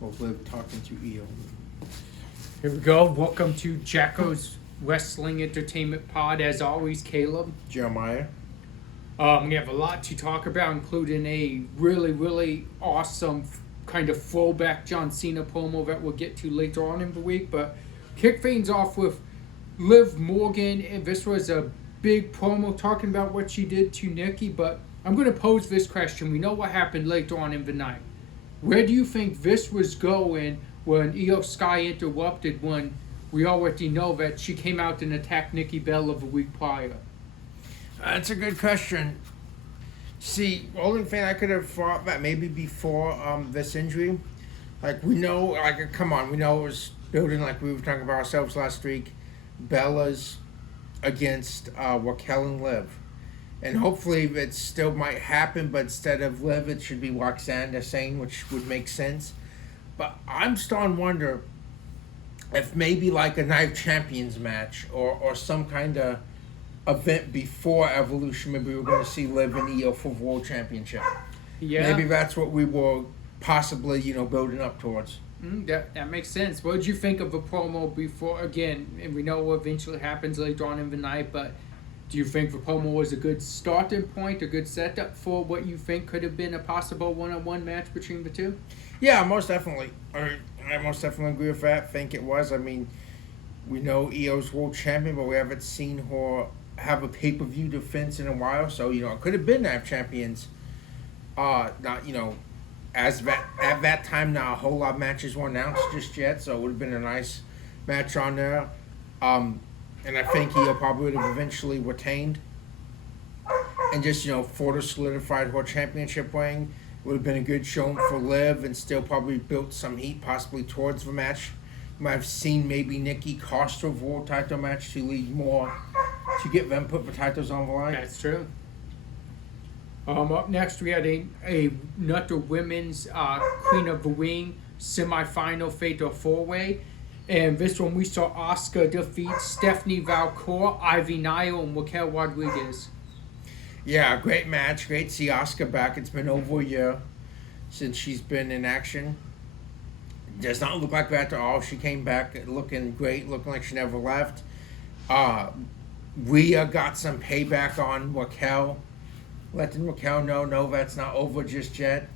Or Liv talking to Io. Here we go. Welcome to Jackal's Wrestling Entertainment Pod. As always, Caleb. Jeremiah. We have a lot to talk about, including a really awesome kind of fullback John Cena promo that we'll get to later on in the week. But kick things off with Liv Morgan. And this was a big promo talking about what she did to Nikki. But I'm going to pose this question. We know what happened later on in the night. Where do you think this was going when Io Sky interrupted when we already know that she came out and attacked Nikki Bella the week prior? That's a good question. See, Golden Fan, I could have thought that maybe before this injury. Like, we know, come on, we know it was building like we were talking about ourselves last week. Bella's against Jacal and Liv. And hopefully it still might happen, but instead of Liv, it should be Roxanne, they're saying, which would make sense. But I'm starting to wonder if maybe like a Night Champions match or some kind of event before Evolution, maybe we're going to see Liv and Io for World Championship. Yeah. Maybe that's what we were possibly, building up towards. That makes sense. What did you think of the promo before? Again, and we know what eventually happens later on in the night, but do you think the promo was a good starting point, a good setup for what you think could have been a possible one-on-one match between the two? Yeah, most definitely. I most definitely agree with that. Think it was. I mean, we know Io's world champion, but we haven't seen her have a pay-per-view defense in a while. So, it could have been Night Champions. Not, at that time, not a whole lot of matches were announced just yet. So it would have been a nice match on there. And I think Io probably would have eventually retained. And just, further solidified her championship reign. Would have been a good showing for Liv and still probably built some heat possibly towards the match. You might have seen maybe Nikki cost her a world title match to lead more to get them put the titles on the line. That's true. Up next, we had another women's Queen of the Ring semifinal fatal four-way. And this one we saw Asuka defeat Stephanie Valcour, Ivy Nile, and Raquel Rodriguez. Yeah, great match. Great to see Asuka back. It's been over a year since she's been in action. Does not look like that at all. She came back looking great, looking like she never left. Rhea got some payback on Raquel. Letting Raquel know, no, that's not over just yet.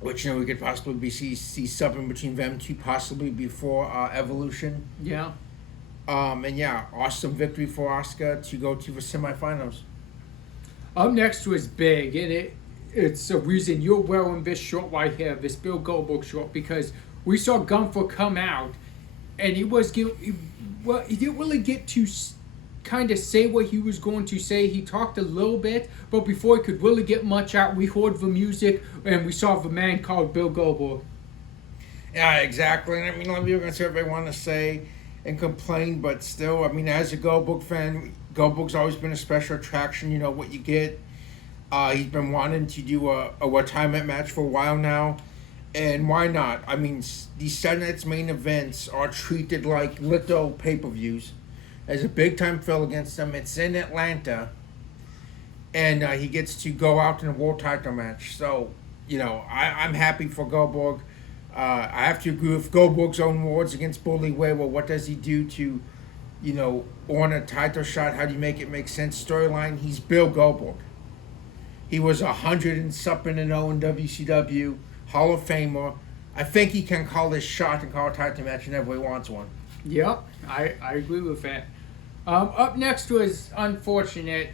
Which, we could possibly see something between them two possibly before Evolution. Yeah. And yeah, awesome victory for Asuka to go to the semifinals. Up next was big, and it's a reason you're wearing this shirt right here, this Bill Goldberg shirt, because we saw Gunther come out, and he didn't really get to kind of say what he was going to say. He talked a little bit, but before he could really get much out, we heard the music, and we saw the man called Bill Goldberg. Yeah, exactly. And I mean, a lot of people are going to say what they want to say and complain, but still, I mean, as a Goldberg fan, Goldberg's always been a special attraction. You know what you get. He's been wanting to do a retirement match for a while now, and why not? I mean, these Saturday Night's main events are treated like little pay-per-views. There's a big-time fill against them. It's in Atlanta, and he gets to go out in a world title match. So, I'm happy for Goldberg. I have to agree with Goldberg's own words against Bully Ray. Well, what does he do to, earn a title shot? How do you make it make sense? Storyline, he's Bill Goldberg. He was 100 and something and 0 in WCW, Hall of Famer. I think he can call this shot and call a title match whenever he wants one. Yep, I agree with that. Up next was unfortunate.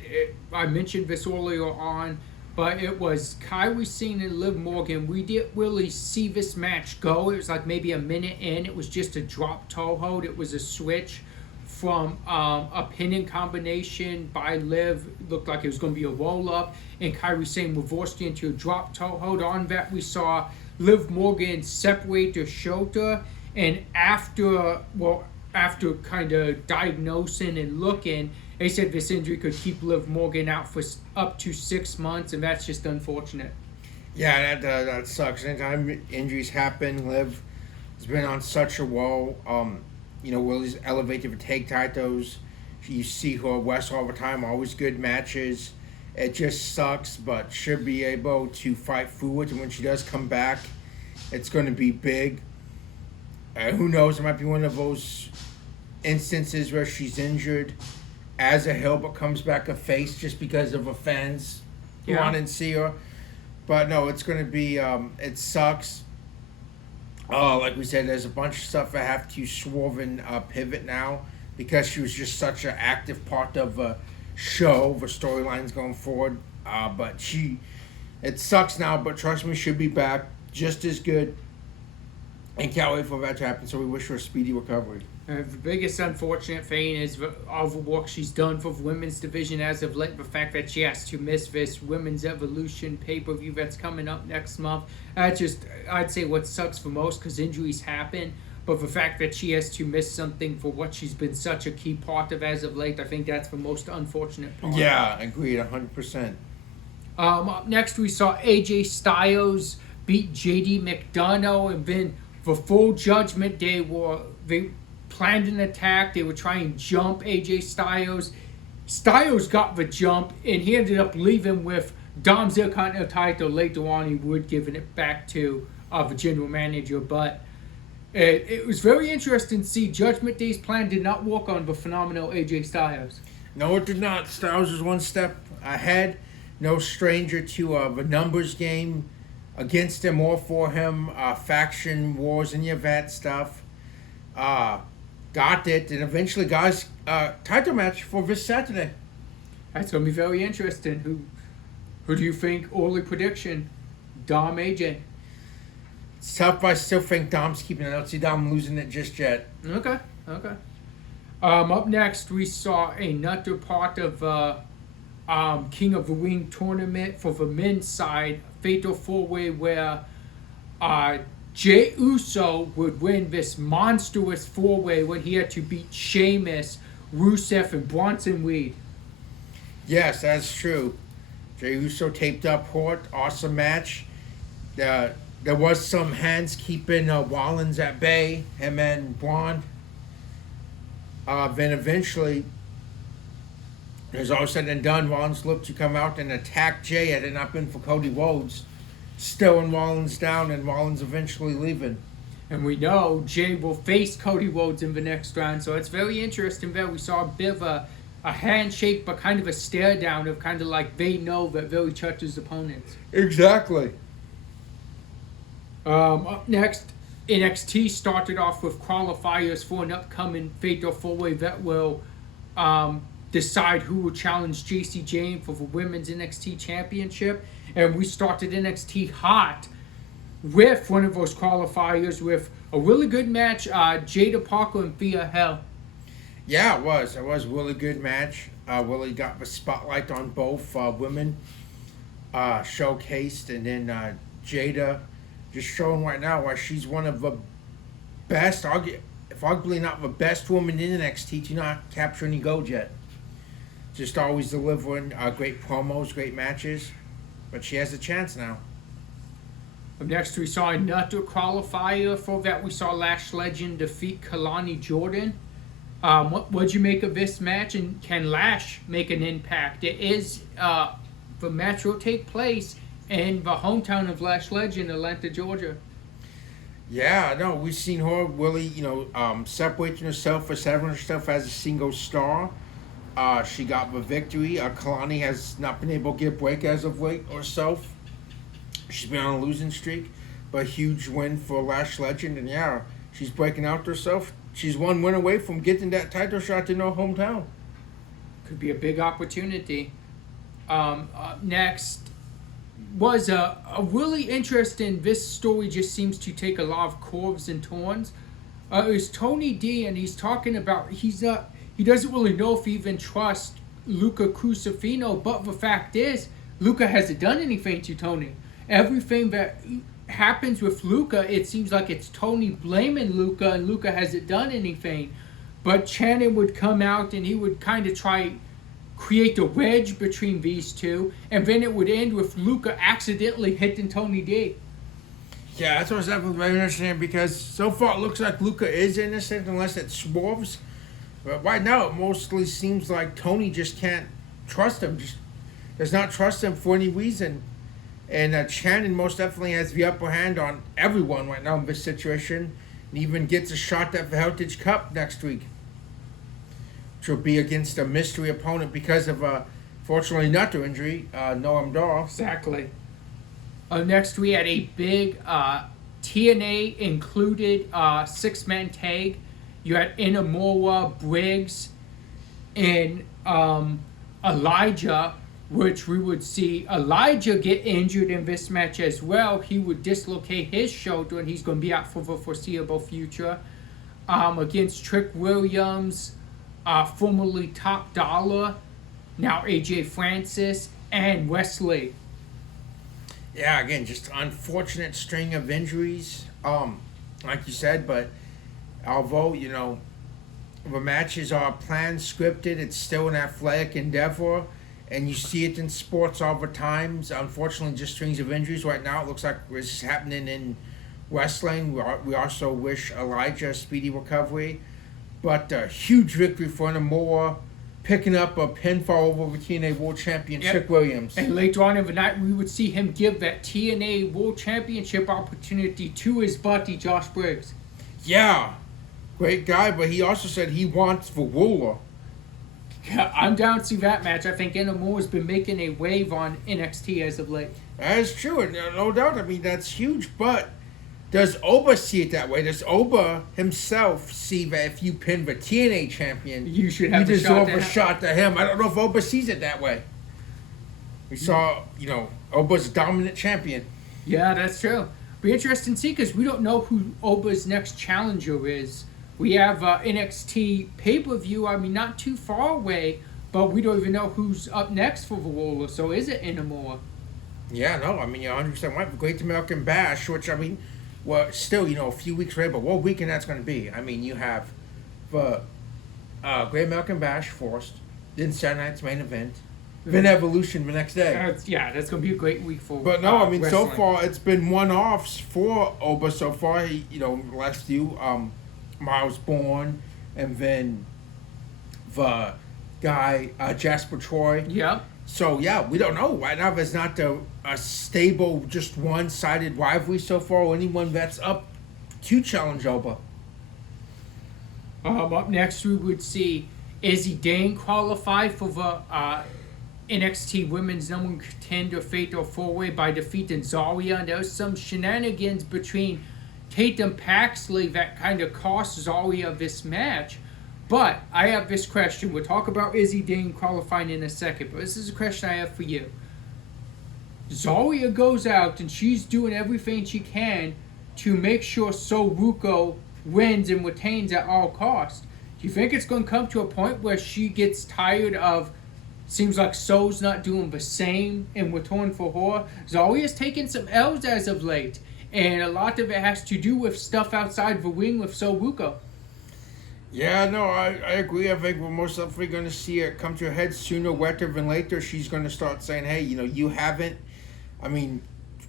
I mentioned this earlier on, but it was Kairi Sane and Liv Morgan. We didn't really see this match go. It was like maybe a minute in. It was just a drop toe hold. It was a switch from a pinning combination by Liv. Looked like it was going to be a roll-up, and Kairi Sane reversed it into a drop toe hold. On that, we saw Liv Morgan separate her shoulder, and after kind of diagnosing and looking, they said this injury could keep Liv Morgan out for up to 6 months, and that's just unfortunate. Yeah, that sucks. Anytime injuries happen, Liv has been on such a roll. Willie's elevated for take titles. You see her wrestle all the time, always good matches. It just sucks, but should be able to fight through it. And when she does come back, it's going to be big. Who knows? It might be one of those instances where she's injured as a heel, but comes back a face just because of her fans want to see her. But no, it's going to be. It sucks. Like we said, there's a bunch of stuff I have to swerve and pivot now because she was just such an active part of the show, the storylines going forward. But it sucks now, but trust me, she'll be back just as good. And can't wait for that to happen, so we wish her a speedy recovery. The biggest unfortunate thing is all the work she's done for the women's division as of late. The fact that she has to miss this Women's Evolution pay-per-view that's coming up next month. I'd say what sucks for most because injuries happen. But the fact that she has to miss something for what she's been such a key part of as of late, I think that's the most unfortunate part. Yeah, agreed, 100%. Up next, we saw AJ Styles beat JD McDonough, and then the full Judgment Day they planned an attack. They were trying to jump AJ Styles. Styles got the jump, and he ended up leaving with Dom's Intercontinental title. Later on, he would giving it back to the general manager, but it was very interesting to see Judgment Day's plan did not work on the phenomenal AJ Styles. No, it did not. Styles was one step ahead. No stranger to the numbers game against him or for him. Faction wars and that stuff. Got it, and eventually guys title match for this Saturday. That's going to be very interesting. Who do you think? Early prediction, Dom, AJ. It's tough, but I still think Dom's keeping it. I don't see Dom losing it just yet. Okay. Up next, we saw another part of King of the Ring tournament for the men's side, Fatal 4-Way, where Jey Uso would win this monstrous 4-way when he had to beat Sheamus, Rusev, and Bronson Reed. Yes, that's true. Jey Uso taped up Hort. Awesome match. There was some hands keeping Rollins at bay, him and Braun. Then eventually, as all said and done, Rollins looked to come out and attack Jey had it not been for Cody Rhodes stowing Rollins down and Rollins eventually leaving. And we know Jey will face Cody Rhodes in the next round, so it's very interesting there. We saw a bit of a handshake, but kind of a stare down of kind of like they know that they're each other's opponents. Exactly. Up next, NXT started off with qualifiers for an upcoming Fatal 4-Way that will decide who will challenge JC Jane for the Women's NXT Championship. And we started NXT hot with one of those qualifiers with a really good match, Jada Parker and Thea Hell. Yeah, it was. It was a really good match. Willie got the spotlight on both women showcased. And then Jada just showing right now why she's one of the best, if arguably not the best woman in NXT to not capture any gold yet. Just always delivering great promos, great matches. But she has a chance now. Next, we saw another qualifier for that. We saw Lash Legend defeat Kalani Jordan. What'd you make of this match? And can Lash make an impact? It is the match will take place in the hometown of Lash Legend, Atlanta, Georgia. Yeah, no, we've seen her really, separating herself, establishing herself as a single star. She got the victory. Kalani has not been able to get a break as of late herself. She's been on a losing streak, but a huge win for Lash Legend. And yeah, she's breaking out herself. She's one win away from getting that title shot in her hometown. Could be a big opportunity. Up next was a really interesting. This story just seems to take a lot of curves and turns. It was Tony D, and he's talking about he doesn't really know if he even trusts Luca Crucifino, but the fact is, Luca hasn't done anything to Tony. Everything that happens with Luca, it seems like it's Tony blaming Luca, and Luca hasn't done anything. But Shannon would come out and he would kind of try create a wedge between these two, and then it would end with Luca accidentally hitting Tony D. Yeah, that's what's definitely very interesting because so far it looks like Luca is innocent unless it swerves. But right now it mostly seems like Tony just can't trust him. Just does not trust him for any reason. And Shannon most definitely has the upper hand on everyone right now in this situation, and even gets a shot at the Heritage Cup next week, which will be against a mystery opponent because of, fortunately, not their injury, Noam Dar. Exactly. Next, we had a big TNA included six-man tag. You had Inamoa, Briggs, and Elijah, which we would see Elijah get injured in this match as well. He would dislocate his shoulder, and he's going to be out for the foreseeable future. Against Trick Williams, formerly Top Dollar, now AJ Francis, and Wesley. Yeah, again, just unfortunate string of injuries, like you said, but although, the matches are planned, scripted, it's still an athletic endeavor, and you see it in sports all the time. Unfortunately, just strings of injuries. Right now, it looks like this is happening in wrestling. We also wish Elijah a speedy recovery, but a huge victory for Namoa, picking up a pinfall over the TNA World Champion, Trick Williams. And later on in the night, we would see him give that TNA World Championship opportunity to his buddy, Josh Briggs. Yeah, great guy, but he also said he wants the ruler. Yeah, I'm down to see that match. I think Inamoa's been making a wave on NXT as of late. That is true, and no doubt. I mean, that's huge, but does Oba see it that way? Does Oba himself see that if you pin the TNA champion, you should have deserve a shot to him? I don't know if Oba sees it that way. We saw, Oba's a dominant champion. Yeah, that's true. Be interesting to see because we don't know who Oba's next challenger is. We have NXT pay-per-view, not too far away, but we don't even know who's up next for the ruler. So is it Inamoa? Yeah, no, you're 100% right. The Great American Bash, which, well, still, a few weeks later, but what weekend that's going to be? You have the Great American Bash first, then Saturday night's main event, then Evolution the next day. That's going to be a great week for But no, wrestling. So far, it's been one-offs for Oba so far. He, last few, Miles Bourne, and then the guy, Jasper Troy. Yeah. So, yeah, we don't know. Right now, there's not a stable, just one-sided rivalry so far, or anyone that's up to challenge Oba. Up next, we would see Izzy Dane qualify for the NXT Women's number one contender Fatal 4-Way by defeating Zarya. And there was some shenanigans between Tatum Paxley that kind of cost Zarya this match. But I have this question. We'll talk about Izzy Dane qualifying in a second, but this is a question I have for you. Zarya goes out and she's doing everything she can to make sure Soruko wins and retains at all costs. Do you think it's going to come to a point where she gets tired of, seems like So's not doing the same and we're torn for her? Zarya's taken some L's as of late, and a lot of it has to do with stuff outside the ring with Soruko. Yeah, no, I agree. I think we're most likely going to see it come to a head sooner rather than later. She's going to start saying, hey, you haven't.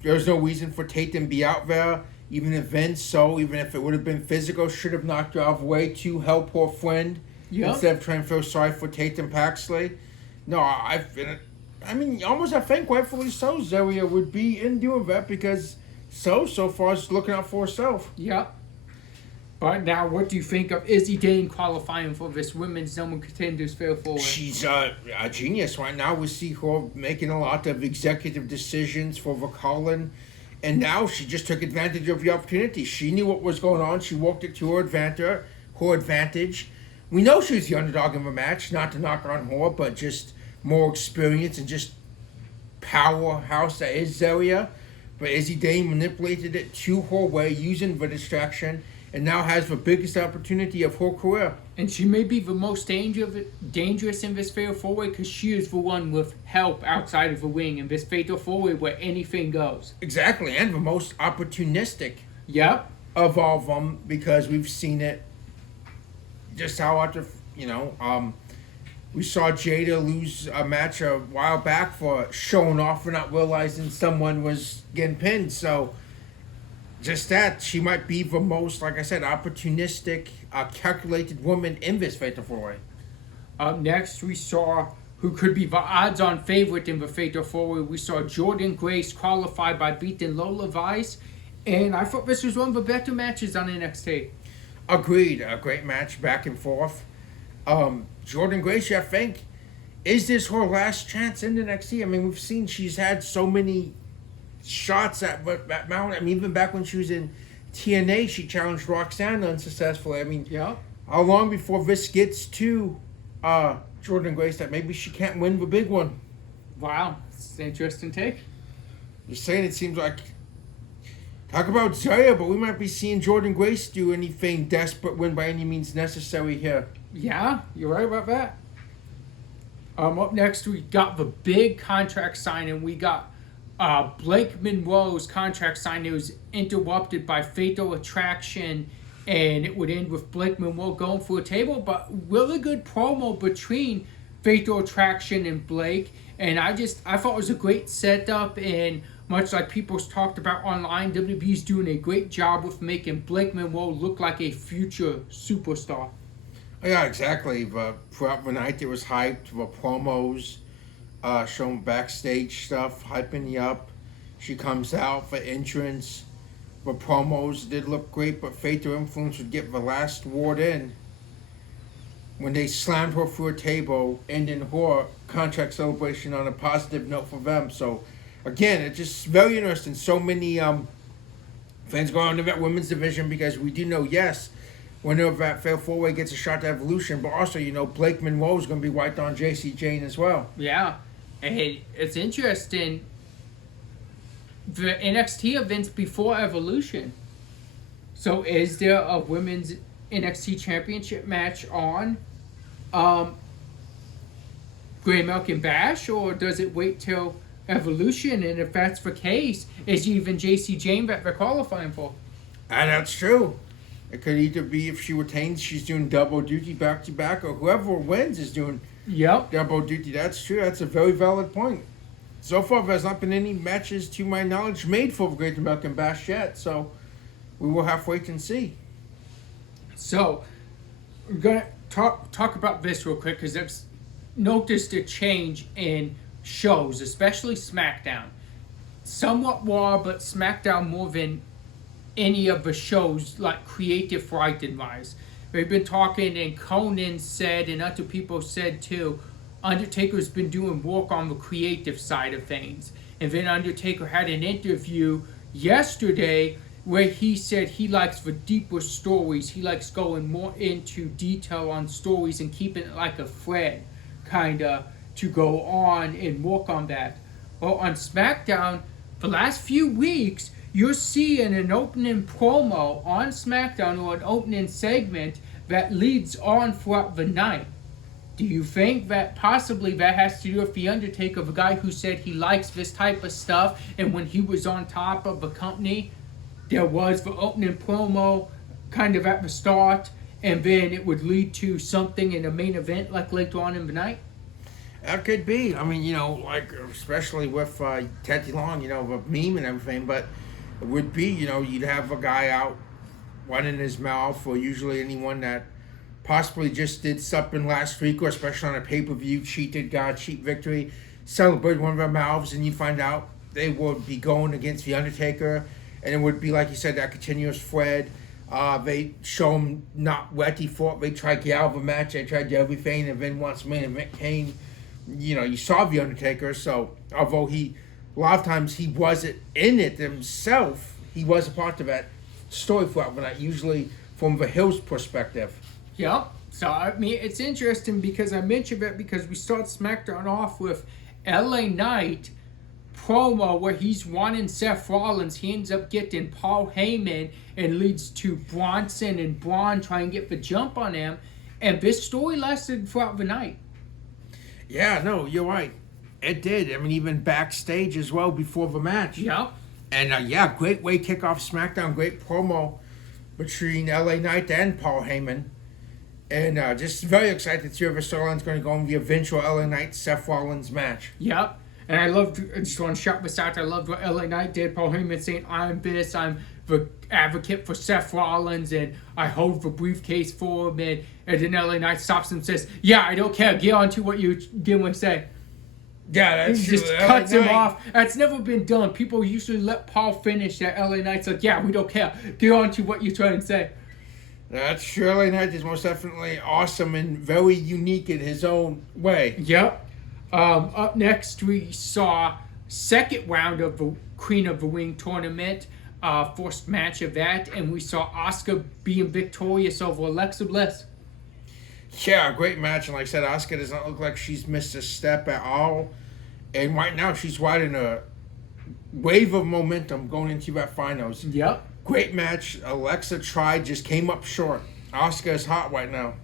There's no reason for Tatum to be out there. Even if even if it would have been physical, should have knocked her out of the way to help her friend instead of trying to feel sorry for Tatum Paxley. No, I think rightfully so, Zarya would be in doing that because so far is looking out for herself. Yep. But now, what do you think of Izzy Dane qualifying for this women's number one contenders fair forward? She's a genius right now. We see her making a lot of executive decisions for the Colin, and now she just took advantage of the opportunity. She knew what was going on. She worked it to her advantage. We know she was the underdog in the match, not to knock on her, but just more experience and just powerhouse that is Zarya. But Izzy Dane manipulated it to her way, using the distraction, and now has the biggest opportunity of her career. And she may be the most dangerous in this fatal four-way because she is the one with help outside of the ring in this fatal four-way where anything goes. Exactly, and the most opportunistic Yep. of all of them, because we've seen it just how after, we saw Jada lose a match a while back for showing off for not realizing someone was getting pinned. So just that, she might be the most, like I said, opportunistic, calculated woman in this fatal four-way. Up next, we saw who could be the odds-on favorite in the Fatal 4-Way. We saw Jordan Grace qualify by beating Lola Vice, and I thought this was one of the better matches on NXT. Agreed. A great match, back and forth. Jordan Grace, I think, is this her last chance in NXT? I mean, we've seen she's had so many shots at Mount. I mean, even back when she was in TNA, she challenged Roxanne unsuccessfully. I mean, Yeah. how long before this gets to Jordan Grace that maybe she can't win the big one? Wow, it's an interesting take. You're saying it seems like, talk about Zaya, but we might be seeing Jordan Grace do anything desperate win by any means necessary here. Yeah, you're right about that. Up next, we got the big contract signing. We got Blake Monroe's contract signing. It was interrupted by Fatal Attraction, and it would end with Blake Monroe going for a table. But really good promo between Fatal Attraction and Blake. And I thought it was a great setup. And much like people's talked about online, WWE's doing a great job with making Blake Monroe look like a future superstar. Yeah, exactly. Throughout the night, there was hyped. The promos, showing backstage stuff, hyping you up. She comes out for entrance. The promos did look great, but Fatal Influence would get the last word in when they slammed her through a table, ending her contract celebration on a positive note for them. So, again, it's just very interesting. So many fans going on to that women's division because we do know, yes, whenever that Fatal 4-Way gets a shot to Evolution, but also, Blake Monroe is going to be wiped on JC Jane as well. Yeah, and it's interesting. The NXT events before Evolution. So is there a women's NXT championship match on Great American Bash, or does it wait till Evolution? And if that's the case, is even JC Jane that they're qualifying for? And that's true. It could either be if she retains, she's doing double duty back to back, or whoever wins is doing double duty. That's true. That's a very valid point. So far, there's not been any matches, to my knowledge, made for the Great American Bash yet. So we will have to wait and see. So we're gonna talk about this real quick because I've noticed a change in shows, especially SmackDown. Somewhat Raw, but SmackDown more than any of the shows, like creative writing-wise. We've been talking, and Conan said, and other people said too, Undertaker's been doing work on the creative side of things. And then Undertaker had an interview yesterday where he said he likes the deeper stories. He likes going more into detail on stories and keeping it like a thread, kind of, to go on and work on that. Well, on SmackDown, the last few weeks, you're seeing an opening promo on SmackDown or an opening segment that leads on throughout the night. Do you think that possibly that has to do with The Undertaker, the guy who said he likes this type of stuff, and when he was on top of the company, there was the opening promo kind of at the start, and then it would lead to something in a main event like later on in the night? That could be. I mean, like, especially with Teddy Long, the meme and everything, but it would be, you'd have a guy out running his mouth, or usually anyone that possibly just did something last week, or especially on a pay-per-view, got cheap victory, celebrate one of their mouths, and you find out they would be going against The Undertaker, and it would be, like you said, that continuous thread. They show him not what he fought. They tried to get out of a match. They tried everything, and then once main event came, you saw The Undertaker. So although a lot of times he wasn't in it himself, he was a part of that story throughout the night, usually from the Hills perspective. Yep. So, I mean, it's interesting because I mentioned it because we start SmackDown off with LA Knight promo where he's wanting Seth Rollins. He ends up getting Paul Heyman and leads to Bronson and Braun trying to get the jump on him. And this story lasted throughout the night. Yeah, no, you're right. It did. I mean, even backstage as well before the match. Yep. And, great way to kick off SmackDown. Great promo between LA Knight and Paul Heyman. And just very excited to see if storyline's going to go in the eventual LA Knight Seth Rollins match. Yep. And I just want to shout this out. I loved what LA Knight did. Paul Heyman saying, I'm this, I'm the advocate for Seth Rollins, and I hold the briefcase for him, and then LA Knight stops him and says, "Yeah, I don't care. Get on to what you didn't say." Yeah, that's He true. just cuts him off. That's never been done. People usually let Paul finish. That LA Knight's like, "Yeah, we don't care. Get on to what you're trying to say." That's true. LA Knight is most definitely awesome and very unique in his own way. Yep. Up next, we saw second round of the Queen of the Ring tournament, first match of that, and we saw Asuka being victorious over Alexa Bliss. Yeah, great match. And like I said, Asuka does not look like she's missed a step at all. And right now, she's riding a wave of momentum going into that finals. Yep. Great match. Alexa tried, just came up short. Asuka is hot right now.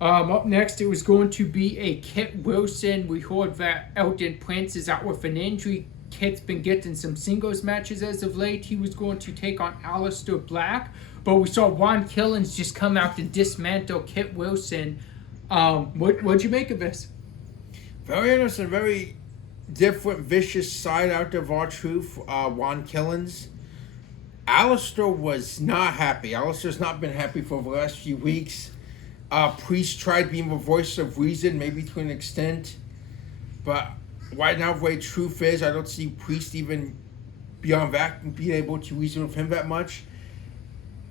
Up next, it was going to be a Kit Wilson. We heard that Elton Prince is out with an injury. Kit's been getting some singles matches as of late. He was going to take on Aleister Black. But we saw Ron Killens just come out to dismantle Kit Wilson. What'd you make of this? Very innocent, very different, vicious side out of R-Truth, Ron Killens. Aleister was not happy. Aleister's not been happy for the last few weeks. Priest tried being the voice of reason, maybe to an extent. But right now, the way truth is, I don't see Priest even beyond that being able to reason with him that much.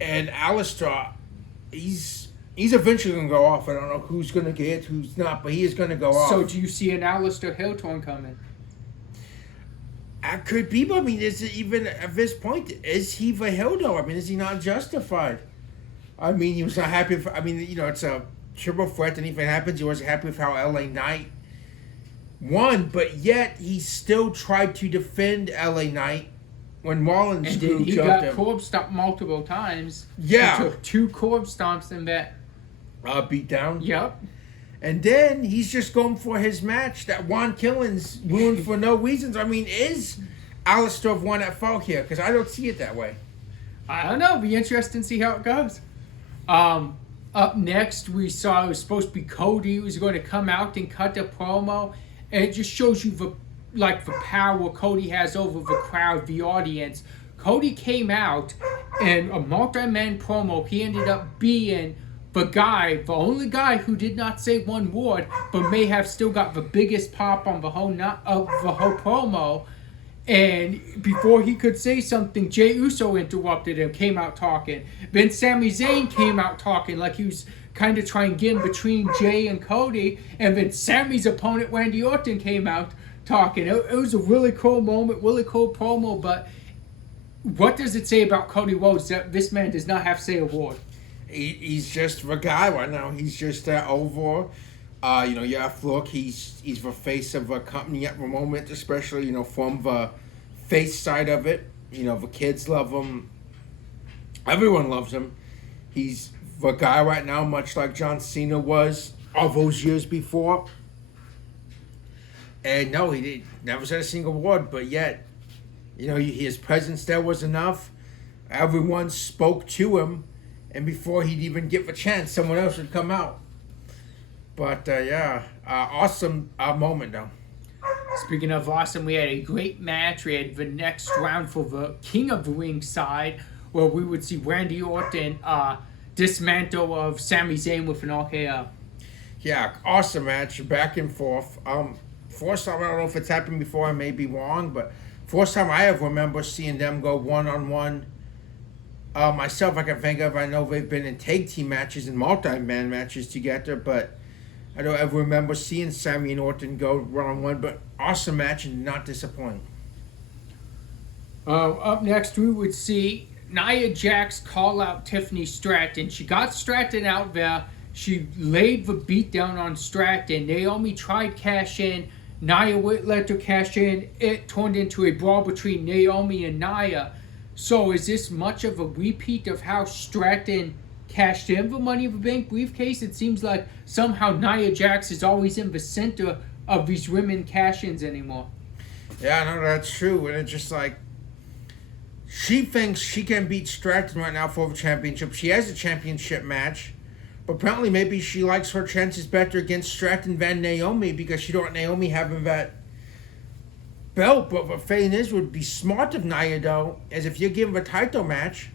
And Aleister, he's eventually going to go off. I don't know who's going to get it, who's not, but he is going to go off. So do you see an Aleister heel turn coming? It could be, but I mean, is it even, at this point, is he the heel though? I mean, is he not justified? I mean, he was not happy with, it's a triple threat. Anything happens, he wasn't happy with how LA Knight won, but yet he still tried to defend LA Knight when Rollins and then he jumped got him. curb stomped multiple times. Yeah. He took 2 curb stomps in that. Beat down. Yep. And then he's just going for his match that Ron Killens ruined for no reasons. I mean, is Aleister the one at fault here? Because I don't see it that way. I don't know. Be interesting to see how it goes. Up next, we saw it was supposed to be Cody who was going to come out and cut a promo. And it just shows you the power Cody has over the crowd, the audience. Cody came out and a multi-man promo. He ended up being the only guy who did not say one word, but may have still got the biggest pop on the whole promo. And before he could say something, Jey Uso interrupted him, came out talking. Then Sami Zayn came out talking like he was kind of trying to get in between Jey and Cody. And then Sami's opponent, Randy Orton, came out talking. It was a really cool moment, really cool promo. But what does it say about Cody Rhodes that this man does not have to say a word? He's just the guy right now. He's just over. Look, he's the face of a company at the moment, especially, from the face side of it. The kids love him. Everyone loves him. He's the guy right now, much like John Cena was all those years before. And no, he never said a single word, but yet, his presence there was enough. Everyone spoke to him, and before he'd even get the chance, someone else would come out. But, awesome moment, though. Speaking of awesome, we had a great match. We had the next round for the King of the Ring side, where we would see Randy Orton dismantle of Sami Zayn with an RKO. Yeah, awesome match, back and forth. First time, I don't know if it's happened before, I may be wrong, but first time I ever remember seeing them go one-on-one. Myself, I can think of, I know they've been in tag team matches and multi-man matches together, but I don't ever remember seeing Sami and Orton go one-on-one, but awesome match and not disappointing. Up next, we would see Nia Jax call out Tiffany Stratton. She got Stratton out there. She laid the beat down on Stratton. Naomi tried cash in. Nia let her cash in. It turned into a brawl between Naomi and Nia. So is this much of a repeat of how Stratton cashed in the Money in the Bank briefcase? It seems like somehow Nia Jax is always in the center of these women cash-ins anymore. Yeah, no, that's true. And it's just like, she thinks she can beat Stratton right now for the championship. She has a championship match. But apparently maybe she likes her chances better against Stratton than Naomi because she don't want Naomi having that belt. But what thing is, would be smart of Nia though, is if you give him a title match,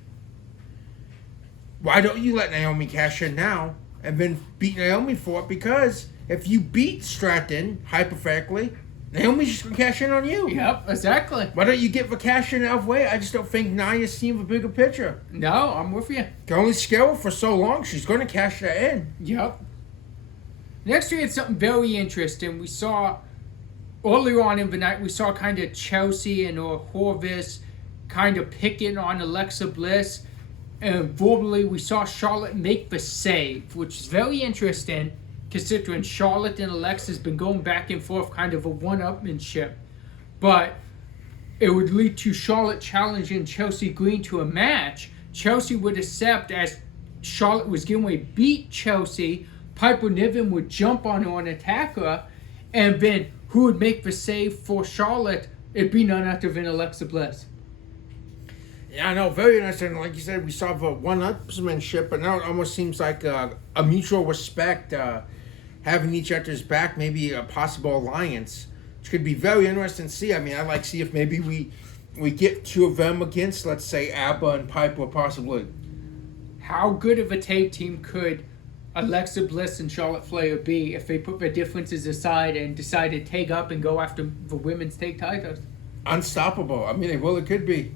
why don't you let Naomi cash in now and then beat Naomi for it? Because if you beat Stratton, hypothetically, Naomi's just gonna cash in on you. Yep, exactly. Why don't you get the cash in out of the way? I just don't think Nia's seen the bigger picture. No, I'm with you. Can only scale her for so long. She's gonna cash that in. Yep. Next, we had something very interesting. We saw earlier on in the night, we saw kind of Chelsea and Horvis kind of picking on Alexa Bliss. And verbally, we saw Charlotte make the save, which is very interesting, considering Charlotte and Alexa's been going back and forth, kind of a one-upmanship. But it would lead to Charlotte challenging Chelsea Green to a match. Chelsea would accept, as Charlotte was giving away, beat Chelsea. Piper Niven would jump on her and attack her. And then who would make the save for Charlotte? It'd be none other than Alexa Bliss. Yeah, I know, very interesting. Like you said, we saw the one-upsmanship, but now it almost seems like a mutual respect, having each other's back, maybe a possible alliance, which could be very interesting to see. I mean, I'd like to see if maybe we get two of them against, let's say, ABBA and Piper, possibly. How good of a tag team could Alexa Bliss and Charlotte Flair be if they put their differences aside and decided to tag up and go after the women's tag titles? Unstoppable. I mean, they really could be.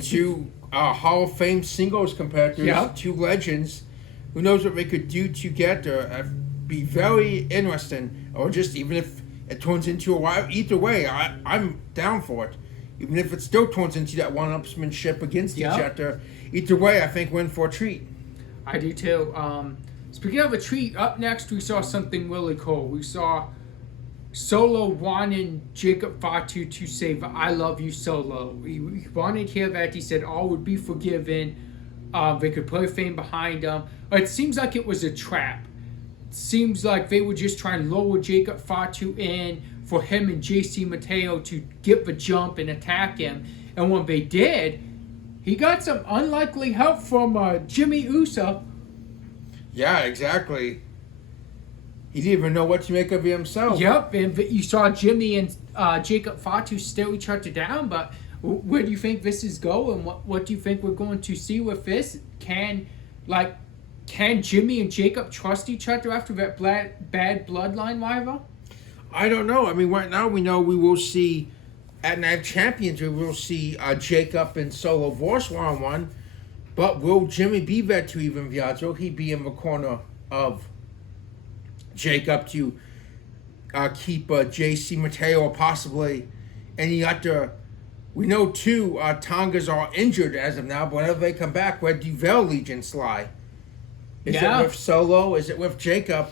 Two Hall of Fame singles competitors, Yep. two legends. Who knows what they could do together? It'd be very interesting. Or just even if it turns into a while. Either way, I'm down for it. Even if it still turns into that one-upsmanship against Yep. each other. Either way, I think we're in for a treat. I do too. Speaking of a treat, up next we saw something really cool. We saw Solo wanted Jacob Fatu to say the I love you Solo. He wanted to hear that. He said all would be forgiven. They could put Fame behind them. It seems like it was a trap. It seems like they were just trying to lower Jacob Fatu in for him and JC Mateo to get the jump and attack him. And when they did, he got some unlikely help from Jimmy Uso. Yeah, exactly. He didn't even know what to make of it himself. Yep, and you saw Jimmy and Jacob Fatu stare each other down, but where do you think this is going? What do you think we're going to see with this? Can Jimmy and Jacob trust each other after that bad bloodline rival? I don't know. I mean, right now we know we will see, at Night of Champions, we will see Jacob and Solo Vorce one-on-one, but will Jimmy be there to even the odds? Will he be in the corner of Jacob to keep JC Mateo or possibly any other? We know two Tongas are injured as of now, but whenever they come back, where do their allegiance lie? Is it with Solo? Is it with Jacob?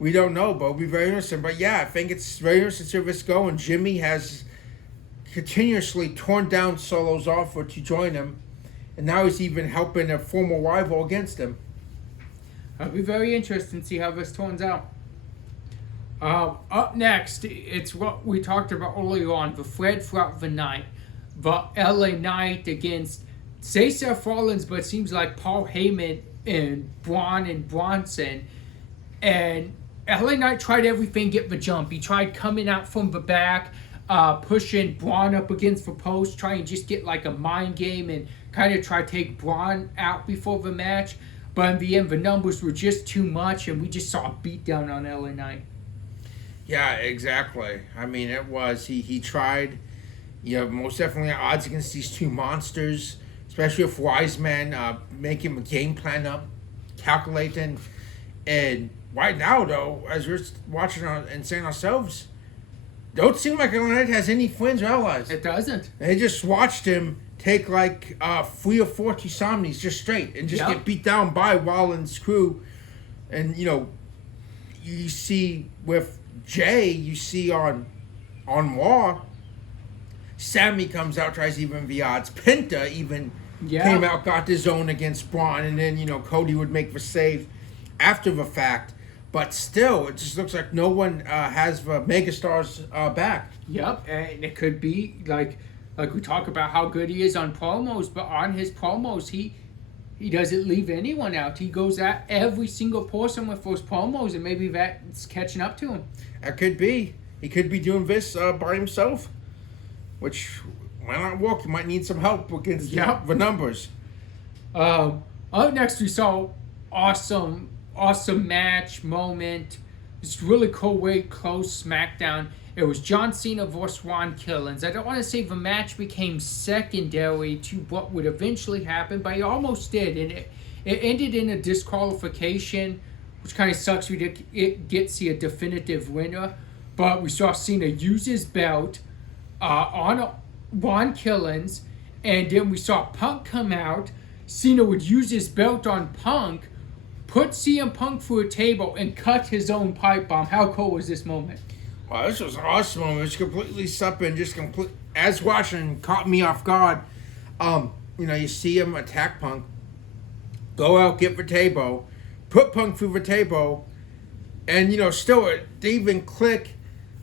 We don't know, but it'll be very interesting. But yeah, I think it's very interesting to see this go. And Jimmy has continuously torn down Solo's offer to join him, and now he's even helping a former rival against him. It'll be very interesting to see how this turns out. Up next, it's what we talked about earlier on, the thread throughout the night. The LA Knight against, say Seth Rollins, but it seems like Paul Heyman and Braun and Bronson. And LA Knight tried everything, get the jump. He tried coming out from the back, pushing Braun up against the post, trying to just get like a mind game and kind of try to take Braun out before the match. But in the end, the numbers were just too much, and we just saw a beatdown on LA Knight. Yeah, exactly. I mean, it was. He tried, most definitely odds against these two monsters, especially if Wiseman making a game plan up, calculating. And right now, though, as we're watching and saying ourselves, don't seem like LA Knight has any friends or allies. It doesn't. They just watched him take like 3 or 4 Tisamnis just straight and just get beat down by Rollins' crew. And, you see with Jay, you see on Raw, Sammy comes out, tries to even the odds. Penta even came out, got his own against Braun, and then, Cody would make the save after the fact. But still, it just looks like no one has the megastars back. Yep, and it could be like we talk about how good he is on promos, but on his promos, he doesn't leave anyone out. He goes at every single person with those promos, and maybe that's catching up to him. That could be. He could be doing this by himself. which might not work. You might need some help against Yep. the numbers. Up next, we saw awesome match moment. It's really cool, way close SmackDown. It was John Cena versus Ron Killings. I don't want to say the match became secondary to what would eventually happen, but it almost did, and it ended in a disqualification, which kind of sucks. We didn't get to see a definitive winner, but we saw Cena use his belt on Ron Killings, and then we saw Punk come out. Cena would use his belt on Punk, put CM Punk through a table, and cut his own pipe bomb. How cool was this moment? Wow, this was awesome. It was completely something, just complete. As watching, caught me off guard. You see him attack Punk, go out, get the table, put Punk through the table, and still it didn't even click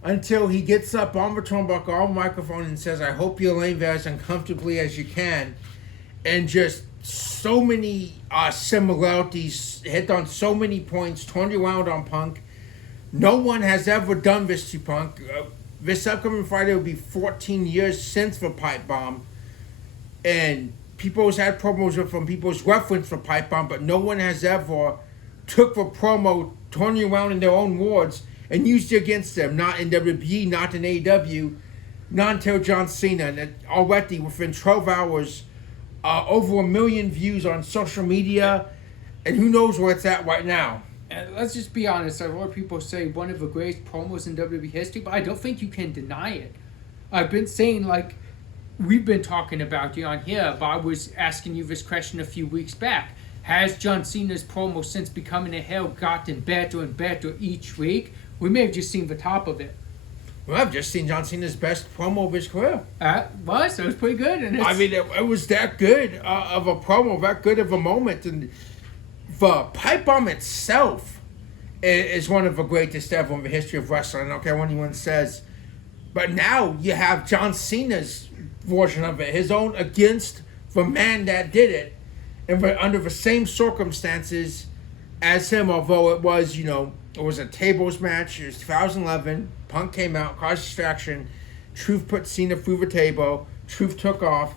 until he gets up on the turnbuckle, on the microphone, and says, "I hope you're laying there as uncomfortably as you can," and just so many similarities, hit on so many points, turned around on Punk. No one has ever done this to Punk. This upcoming Friday will be 14 years since the pipe bomb, and people's had promos from people's reference for pipe bomb, but no one has ever took the promo, turned it around in their own words, and used it against them. Not in WWE, not in AEW, not until John Cena. And already within 12 hours, over 1 million views on social media, and who knows where it's at right now. And let's just be honest. I've heard people say one of the greatest promos in WWE history, but I don't think you can deny it. I've been saying, like, we've been talking about you on here, but I was asking you this question a few weeks back. Has John Cena's promo since becoming a heel gotten better and better each week? We may have just seen the top of it. Well, I've just seen John Cena's best promo of his career. It was pretty good. And it was that good of a promo, that good of a moment. And the pipe bomb itself is one of the greatest ever in the history of wrestling. I don't care what anyone says. But now you have John Cena's version of it, his own against the man that did it, and under the same circumstances as him, although it was, it was a tables match. It was 2011. Punk came out, caused distraction. Truth put Cena through the table. Truth took off.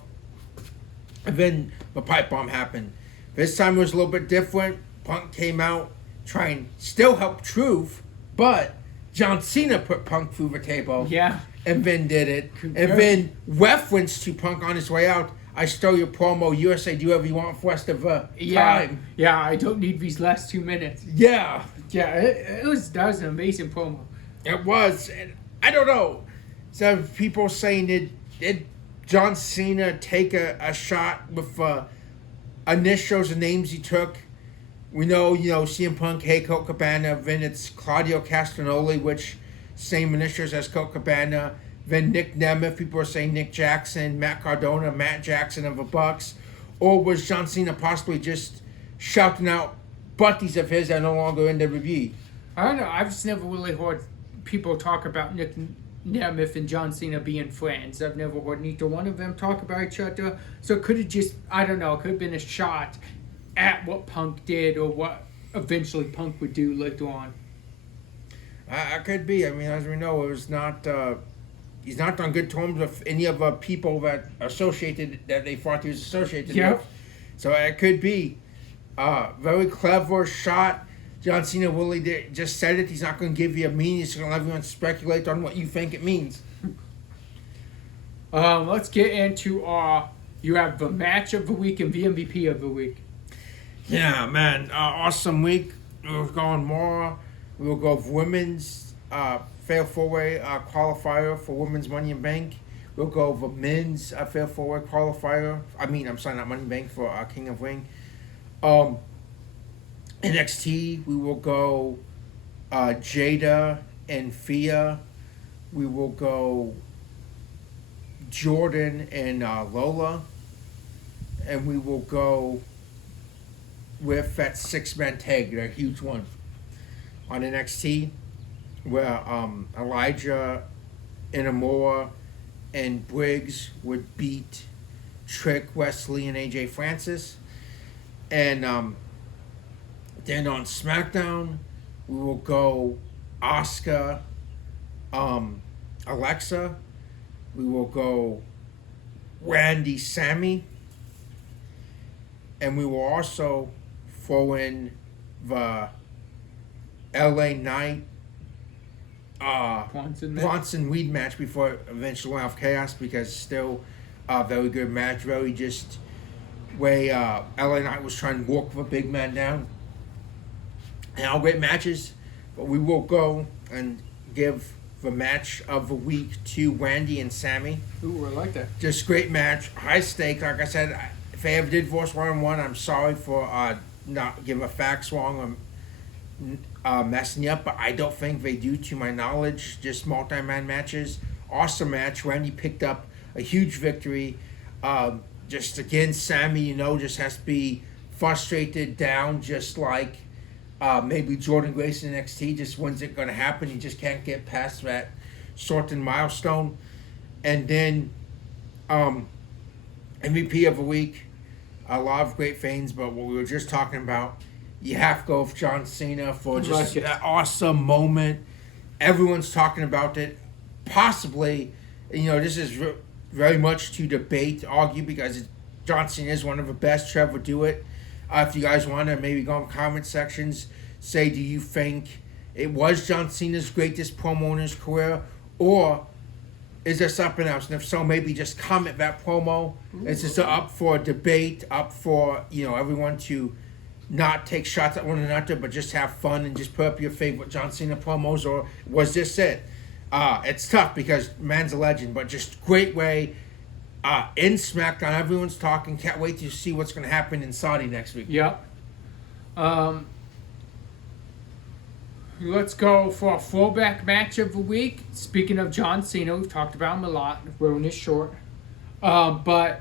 And then the pipe bomb happened. This time it was a little bit different. Punk came out, trying still help Truth, but John Cena put Punk through the table. Yeah. And then did it. And then reference to Punk on his way out. I stole your promo. USA, do whatever you want for the rest of time. Yeah, I don't need these last 2 minutes. Yeah. Yeah, that was an amazing promo. It was. And I don't know. So people saying, did John Cena take a shot with initials and names he took? We know, CM Punk, hey, Colt Cabana. Then it's Claudio Castagnoli, which same initials as Colt Cabana. Then Nick Nemeth, people are saying Nick Jackson, Matt Cardona, Matt Jackson of the Bucks. Or was John Cena possibly just shouting out buddies of his that are no longer in WWE? I don't know. I've just never really heard people talk about Nick Nemeth and John Cena being friends. I've never heard neither one of them talk about each other. So it could have just, I don't know, it could have been a shot at what Punk did or what eventually Punk would do later on. I could be. I mean, as we know, it was not... he's not on good terms with any of the people that they thought he was associated with. So it could be. Very clever shot. John Cena really just said it. He's not going to give you a meaning. He's going to let everyone speculate on what you think it means. Let's get into you have the match of the week and the MVP of the week. Yeah, man. Awesome week. We're going more. We'll go with women's fair four-way qualifier for women's Money in Bank. We'll go over men's fair four-way qualifier. Not Money in Bank for King of Ring. NXT, we will go Jada and Thea. We will go Jordan and Lola. And we will go with that six-man tag, that huge one. On NXT, where Elijah, Inamura, and Briggs would beat Trick, Wesley, and AJ Francis. And then on SmackDown, we will go Asuka, Alexa. we will go Randy, Sammy, and we will also throw in the LA Knight Bronson Reed match before it eventually went off Chaos, because still a very good match. Very just way LA Knight was trying to walk the big man down. And all great matches, but we will go and give the match of the week to Randy and Sammy. Ooh, I like that. Just great match, high stake. Like I said, if I ever did force 1-on-1, I'm sorry for not giving the facts wrong or messing you up, but I don't think they do, to my knowledge. Just multi-man matches. Awesome match. Randy picked up a huge victory. Just again, Sammy, just has to be frustrated, down, just like maybe Jordan Grace in NXT. Just when's it going to happen? He just can't get past that certain milestone. And then MVP of the week, a lot of great fans, but what we were just talking about, you have to go with John Cena for just that awesome moment. Everyone's talking about it. Possibly, this is very much to debate, argue, because John Cena is one of the best to ever do it. If you guys want to maybe go in comment sections, say, do you think it was John Cena's greatest promo in his career, or is there something else? And if so, maybe just comment that promo. It's just up for debate, up for everyone to not take shots at one another, but just have fun and just put up your favorite John Cena promos, or was this it? It's tough because man's a legend, but just great way. In SmackDown, everyone's talking. Can't wait to see what's going to happen in Saudi next week. Yep. Let's go for a throwback match of the week. Speaking of John Cena, we've talked about him a lot. We're on this short. But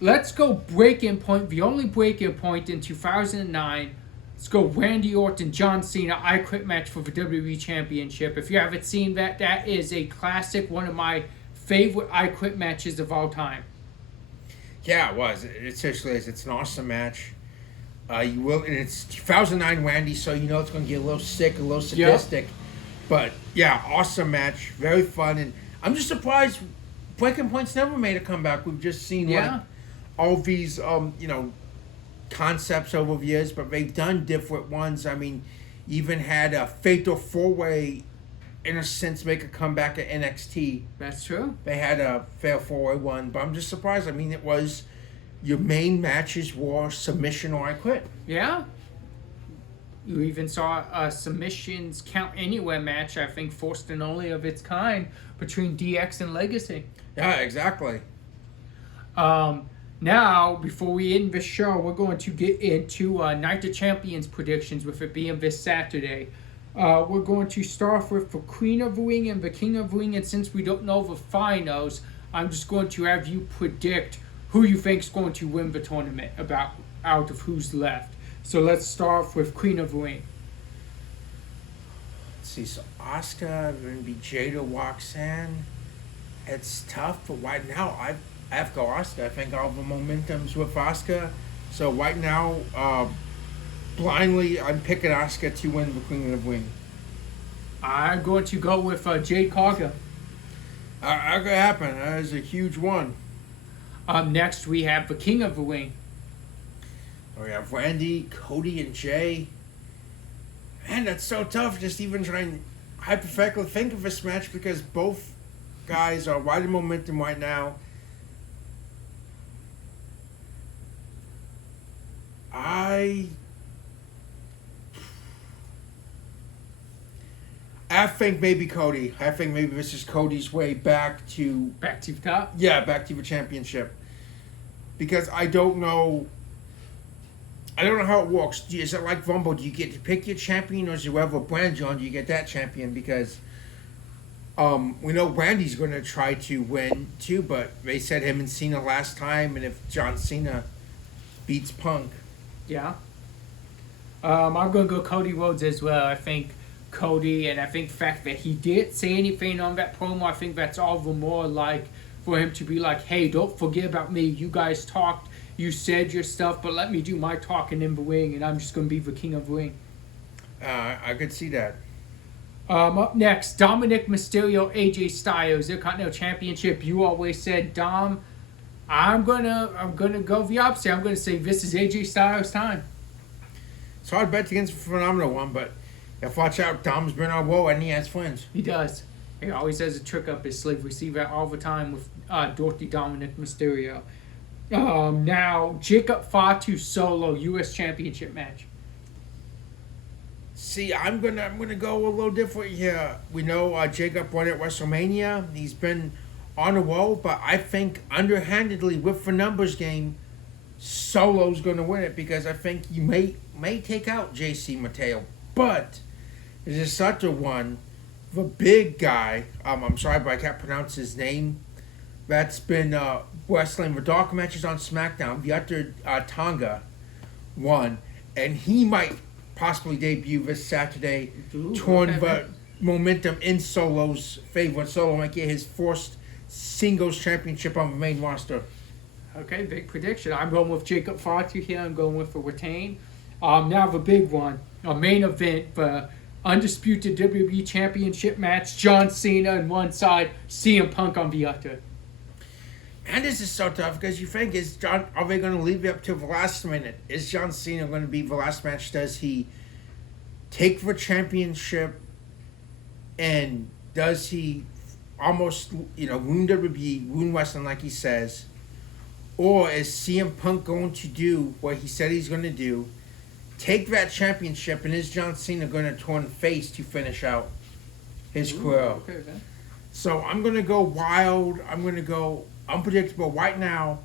let's go break-in point. The only break-in point in 2009. Let's go Randy Orton, John Cena, I Quit match for the WWE Championship. If you haven't seen that, that is a classic, one of my favorite I Quit matches of all time. Yeah, it was. It seriously is. It's an awesome match. And it's 2009 Randy, so it's going to get a little sick, a little sadistic. Yep. But yeah, awesome match, very fun, and I'm just surprised Breaking Point's never made a comeback. We've just seen all these concepts over the years, but they've done different ones. I mean, even had a Fatal 4-Way, in a sense, make a comeback at NXT. That's true. They had a Fatal 4-Way one, but I'm just surprised. I mean, it was your main matches were submission or I Quit. Yeah. You even saw a submissions count anywhere match, I think first and only of its kind, between DX and Legacy. Yeah, exactly. Now, before we end the show, we're going to get into Night of Champions predictions, with it being this Saturday. We're going to start with the Queen of the Ring and the King of the Ring, and since we don't know the finals, I'm just going to have you predict who you think is going to win the tournament out of who's left. So let's start with Queen of the Ring. Let's see, so Asuka, going to be Jada, Roxanne. It's tough, but right now I have to go Asuka. I think all the momentum's with Asuka. So right now, blindly, I'm picking Asuka to win the Queen of the Ring. I'm going to go with Jade Cargill. That could happen. That is a huge one. Next, we have the King of the Ring. We have Randy, Cody, and Jay. Man, that's so tough. Just even trying to hypothetically think of this match, because both guys are riding momentum right now. I think maybe Cody. I think maybe this is Cody's way back to the top? Yeah, back to the championship. Because I don't know how it works. Is it like Rumble? Do you get to pick your champion, or is it whoever brand you on, do you get that champion? Because we know Randy's going to try to win too, but they said him and Cena last time, and if John Cena beats Punk. Yeah. I'm going to go Cody Rhodes as well. I think Cody, and I think the fact that he did say anything on that promo, I think that's all the more like for him to be like, hey, don't forget about me. You guys talked, you said your stuff, but let me do my talking in the ring, and I'm just going to be the King of the Ring. I could see that. Up next, Dominic Mysterio, AJ Styles, the Continental Championship. You always said, Dom, I'm gonna go the opposite. I'm gonna say this is AJ Styles' time. It's hard to bet against a phenomenal one, but you have to watch out. Dom's been on woe and he has friends. He does. He always has a trick up his sleeve. We see that all the time with Dorothy Dominic Mysterio. Now, Jacob Fatu solo U.S. Championship match. See, I'm gonna go a little different here. We know Jacob won at WrestleMania. He's been on a roll, but I think underhandedly with the numbers game, Solo's gonna win it because I think you may take out JC Mateo. But this is such a one. The big guy, I'm sorry, but I can't pronounce his name. That's been wrestling the dark matches on SmackDown. Viator Tonga won, and he might possibly debut this Saturday. Torn the momentum in Solo's favor. Solo might get his first singles championship on the main roster. Okay, big prediction. I'm going with Jacob Fatu here. I'm going with the retain. Now the big one, a main event, the undisputed WWE Championship match. John Cena on one side, CM Punk on the other. And this is so tough because you think are they going to leave it up to the last minute? Is John Cena going to be the last match? Does he take the championship and does he almost, wound WWE, wound wrestling like he says? Or is CM Punk going to do what he said he's going to do? Take that championship, and is John Cena going to turn face to finish out his career? Okay, then. So I'm going to go wild. I'm going to go unpredictable. Right now,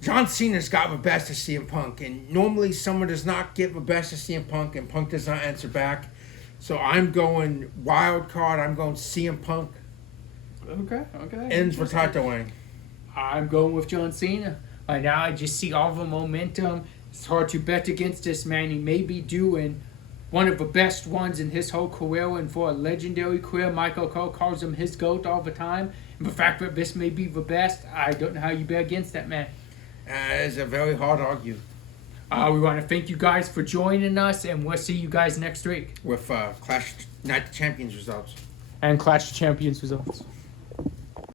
John Cena's got the best of CM Punk, and normally someone does not get the best of CM Punk, and Punk does not answer back. So I'm going wild card. I'm going CM Punk. Okay. Ends for title win. I'm going with John Cena. Right now, I just see all the momentum. It's hard to bet against this man. He may be doing one of the best ones in his whole career, and for a legendary career, Michael Cole calls him his GOAT all the time. And the fact that this may be the best, I don't know how you bet against that man. It's a very hard argue. We want to thank you guys for joining us, and we'll see you guys next week. With Clash Night of Champions results. And Clash of Champions results.